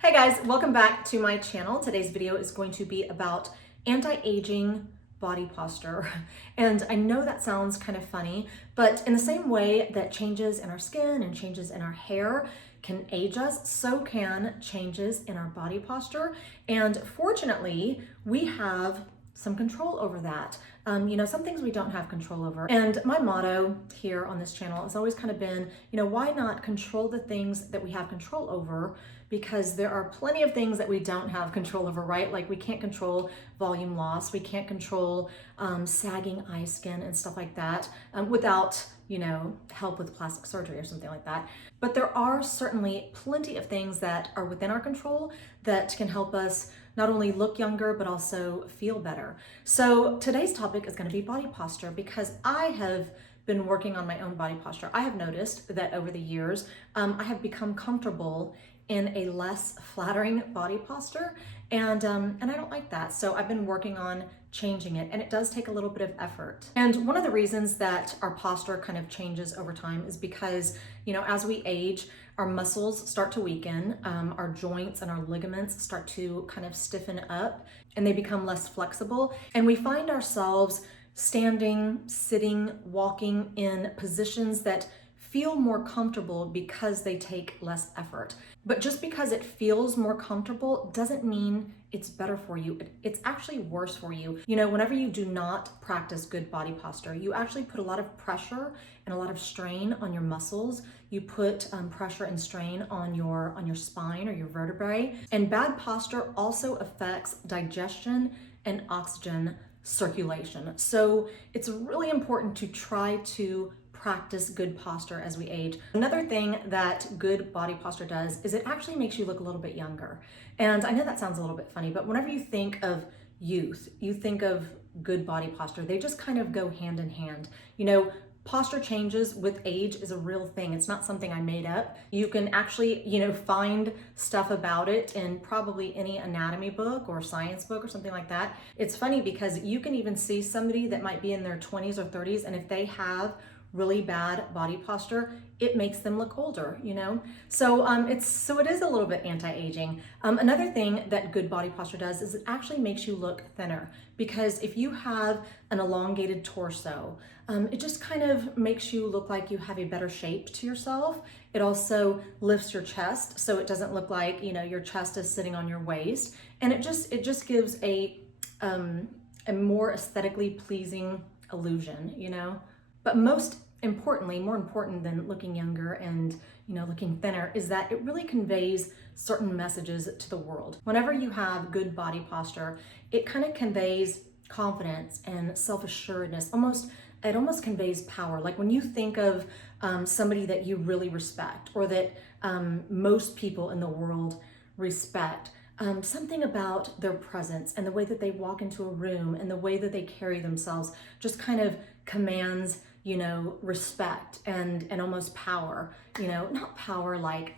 Hey guys, welcome back to my channel. Today's video is going to be about anti-aging body posture. And I know that sounds kind of funny, but in the same way that changes in our skin and changes in our hair can age us, so can changes in our body posture. And fortunately, we have some control over that. Some things we don't have control over. And my motto here on this channel has always kind of been, why not control the things that we have control over? Because there are plenty of things that we don't have control over, right? Like we can't control volume loss, we can't control sagging eye skin and stuff like that without, help with plastic surgery or something like that. But there are certainly plenty of things that are within our control that can help us not only look younger, but also feel better. So today's topic is going to be body posture because I have been working on my own body posture. I have noticed that over the years, I have become comfortable in a less flattering body posture, and I don't like that. So I've been working on changing it, and it does take a little bit of effort. And one of the reasons that our posture kind of changes over time is because, as we age, our muscles start to weaken, our joints and our ligaments start to kind of stiffen up, and they become less flexible, and we find ourselves standing, sitting, walking in positions that feel more comfortable because they take less effort. But just because it feels more comfortable doesn't mean it's better for you. It's actually worse for you. Whenever you do not practice good body posture, you actually put a lot of pressure and a lot of strain on your muscles. You put pressure and strain on your spine or your vertebrae. And bad posture also affects digestion and oxygen circulation. So it's really important to try to practice good posture as we age. Another thing that good body posture does is it actually makes you look a little bit younger. And I know that sounds a little bit funny, but whenever you think of youth, you think of good body posture. They just kind of go hand in hand. Posture changes with age is a real thing. It's not something I made up. You can actually, find stuff about it in probably any anatomy book or science book or something like that. It's funny because you can even see somebody that might be in their 20s or 30s, and if they have really bad body posture, it makes them look older, So it is a little bit anti-aging. Another thing that good body posture does is it actually makes you look thinner, because if you have an elongated torso, it just kind of makes you look like you have a better shape to yourself. It also lifts your chest, so it doesn't look like, your chest is sitting on your waist, and it just gives a more aesthetically pleasing illusion, But most importantly, more important than looking younger and looking thinner, is that it really conveys certain messages to the world. Whenever you have good body posture, it kind of conveys confidence and self-assuredness. It almost conveys power. Like when you think of somebody that you really respect, or that most people in the world respect, something about their presence and the way that they walk into a room and the way that they carry themselves just kind of commands, respect and almost power, not power like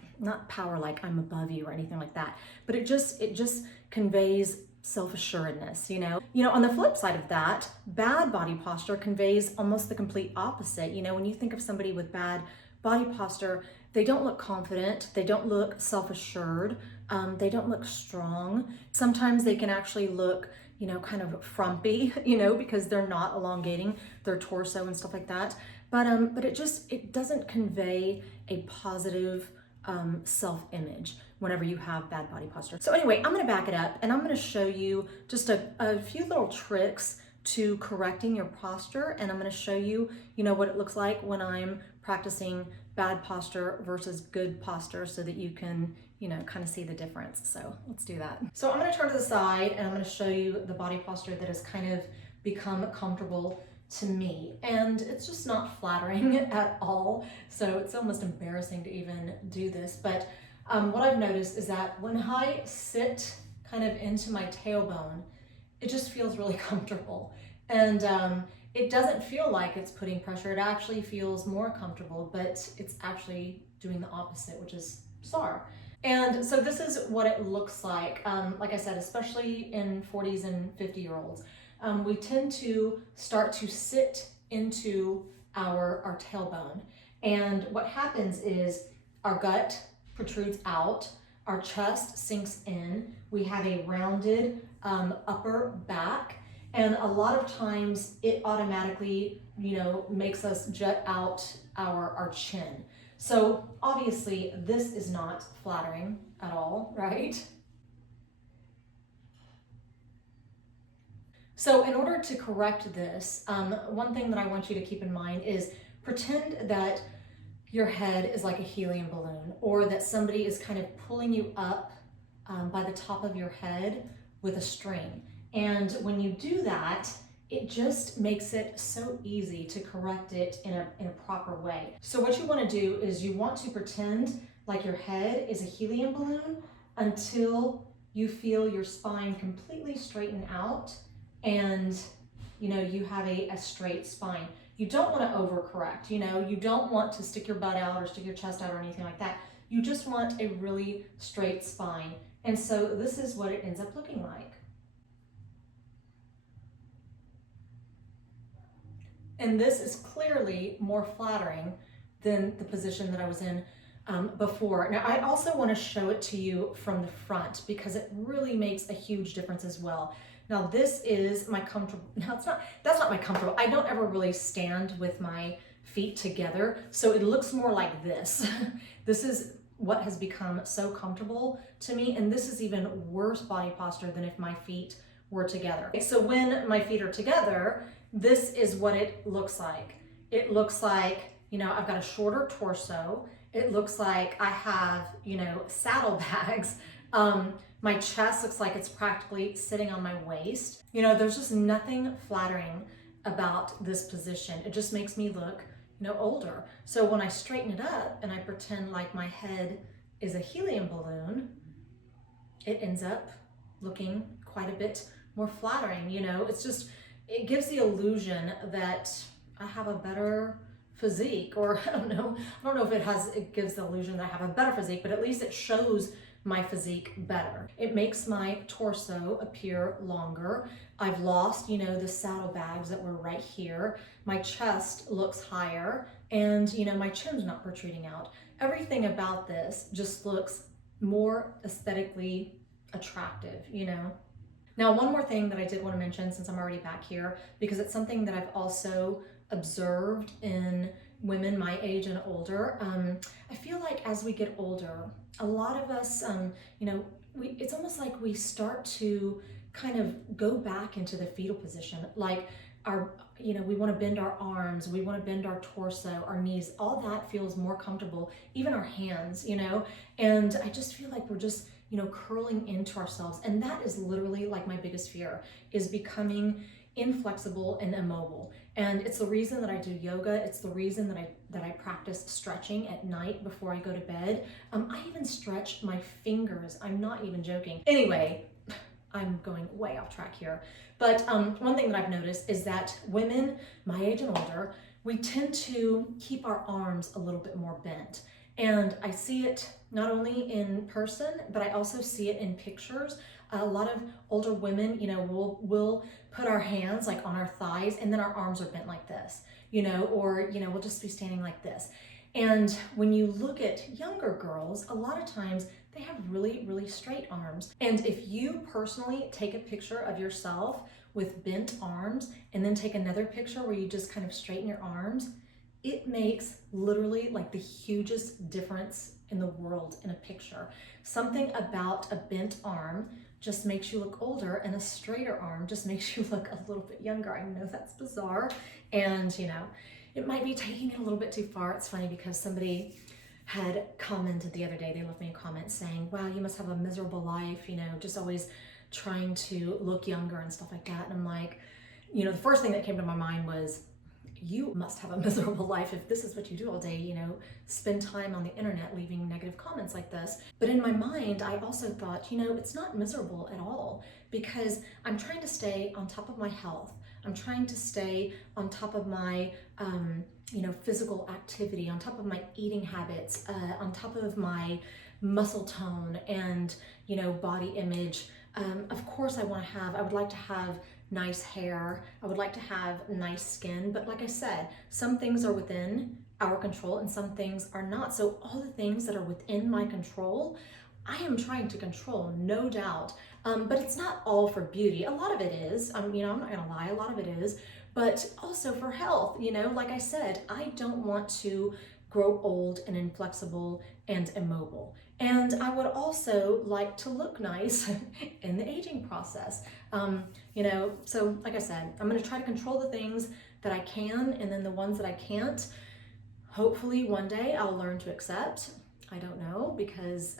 I'm above you or anything like that, but it just conveys self-assuredness, On the flip side of that, bad body posture conveys almost the complete opposite. When you think of somebody with bad body posture, they don't look confident, they don't look self-assured, they don't look strong. Sometimes they can actually look, kind of frumpy, because they're not elongating their torso and stuff like that. But it doesn't convey a positive self-image whenever you have bad body posture. So anyway, I'm gonna back it up and I'm gonna show you just a few little tricks to correcting your posture, and I'm going to show you, what it looks like when I'm practicing bad posture versus good posture, so that you can, kind of see the difference. So let's do that. So I'm going to turn to the side and I'm going to show you the body posture that has kind of become comfortable to me, and it's just not flattering at all. So it's almost embarrassing to even do this, but what I've noticed is that when I sit kind of into my tailbone, it just feels really comfortable, and it doesn't feel like it's putting pressure. It actually feels more comfortable, but it's actually doing the opposite, which is bizarre. And so this is what it looks like. Like I said, especially in 40s and 50-year-olds, we tend to start to sit into our tailbone, and what happens is our gut protrudes out. our chest sinks in, we have a rounded upper back, and a lot of times it automatically, makes us jut out our chin. So obviously this is not flattering at all, right? So in order to correct this, one thing that I want you to keep in mind is pretend that your head is like a helium balloon, or that somebody is kind of pulling you up by the top of your head with a string. And when you do that, it just makes it so easy to correct it in a proper way. So what you want to do is you want to pretend like your head is a helium balloon until you feel your spine completely straighten out and you have a straight spine. You don't want to overcorrect, you don't want to stick your butt out or stick your chest out or anything like that. You just want a really straight spine. And so this is what it ends up looking like. And this is clearly more flattering than the position that I was in before. Now, I also want to show it to you from the front because it really makes a huge difference as well. Now, this is my comfortable, that's not my comfortable. I don't ever really stand with my feet together, so it looks more like this. This is what has become so comfortable to me, and this is even worse body posture than if my feet were together. So when my feet are together, this is what it looks like. It looks like, I've got a shorter torso. It looks like I have, saddlebags. My chest looks like it's practically sitting on my waist. There's just nothing flattering about this position. It just makes me look, older. So when I straighten it up and I pretend like my head is a helium balloon, it ends up looking quite a bit more flattering. It gives the illusion that I have a better physique, or I don't know if it gives the illusion that I have a better physique, but at least it shows my physique better. It makes my torso appear longer. I've lost, the saddlebags that were right here. My chest looks higher, and my chin's not protruding out. Everything about this just looks more aesthetically attractive, Now, one more thing that I did want to mention since I'm already back here, because it's something that I've also observed in women my age and older. I feel like as we get older, a lot of us, it's almost like we start to kind of go back into the fetal position. Like we want to bend our arms, we want to bend our torso, our knees, all that feels more comfortable, even our hands, and I just feel like we're just, curling into ourselves. And that is literally like my biggest fear, is becoming inflexible and immobile. And it's the reason that I do yoga. It's the reason that I practice stretching at night before I go to bed. I even stretch my fingers. I'm not even joking. Anyway, I'm going way off track here. But one thing that I've noticed is that women my age and older, we tend to keep our arms a little bit more bent. And I see it not only in person, but I also see it in pictures. A lot of older women, we'll put our hands like on our thighs, and then our arms are bent like this, or, we'll just be standing like this. And when you look at younger girls, a lot of times they have really, really straight arms. And if you personally take a picture of yourself with bent arms and then take another picture where you just kind of straighten your arms, it makes literally like the hugest difference in the world in a picture. Something about a bent arm just makes you look older, and a straighter arm just makes you look a little bit younger. I know that's bizarre, and it might be taking it a little bit too far. It's funny because somebody had commented the other day, they left me a comment saying, wow, you must have a miserable life, just always trying to look younger and stuff like that. And I'm like, the first thing that came to my mind was, you must have a miserable life if this is what you do all day, spend time on the internet leaving negative comments like this. But in my mind, I also thought, it's not miserable at all, because I'm trying to stay on top of my health. I'm trying to stay on top of my, physical activity, on top of my eating habits, on top of my muscle tone and, body image. Of course I would like to have nice hair. I would like to have nice skin, but like I said, some things are within our control and some things are not. So all the things that are within my control, I am trying to control, no doubt. But it's not all for beauty. A lot of it is, you know, I'm not gonna lie, a lot of it is, but also for health, you know, like I said, I don't want to grow old and inflexible and immobile. And I would also like to look nice in the aging process. You know, so like I said, I'm gonna try to control the things that I can, and then the ones that I can't, hopefully one day I'll learn to accept. I don't know, because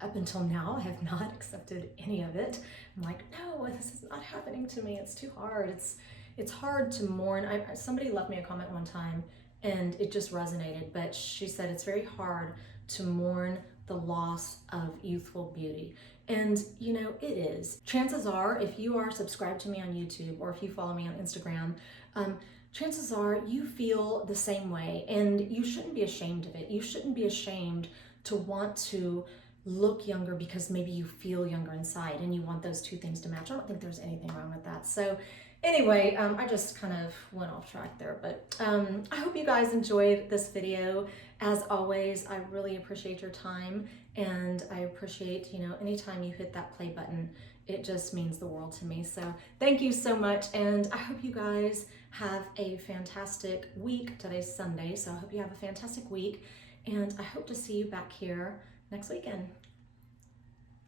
up until now I have not accepted any of it. I'm like, no, this is not happening to me. It's too hard. It's hard to mourn. Somebody left me a comment one time and it just resonated, but she said it's very hard to mourn the loss of youthful beauty. And you know, it is. Chances are, if you are subscribed to me on YouTube or if you follow me on Instagram, chances are you feel the same way, and you shouldn't be ashamed of it. You shouldn't be ashamed to want to look younger because maybe you feel younger inside and you want those two things to match. I don't think there's anything wrong with that. So anyway, I just kind of went off track there, but I hope you guys enjoyed this video. As always, I really appreciate your time, and I appreciate, you know, anytime you hit that play button. It just means the world to me. So thank you so much, and I hope you guys have a fantastic week. Today's Sunday, so I hope you have a fantastic week, and I hope to see you back here next weekend.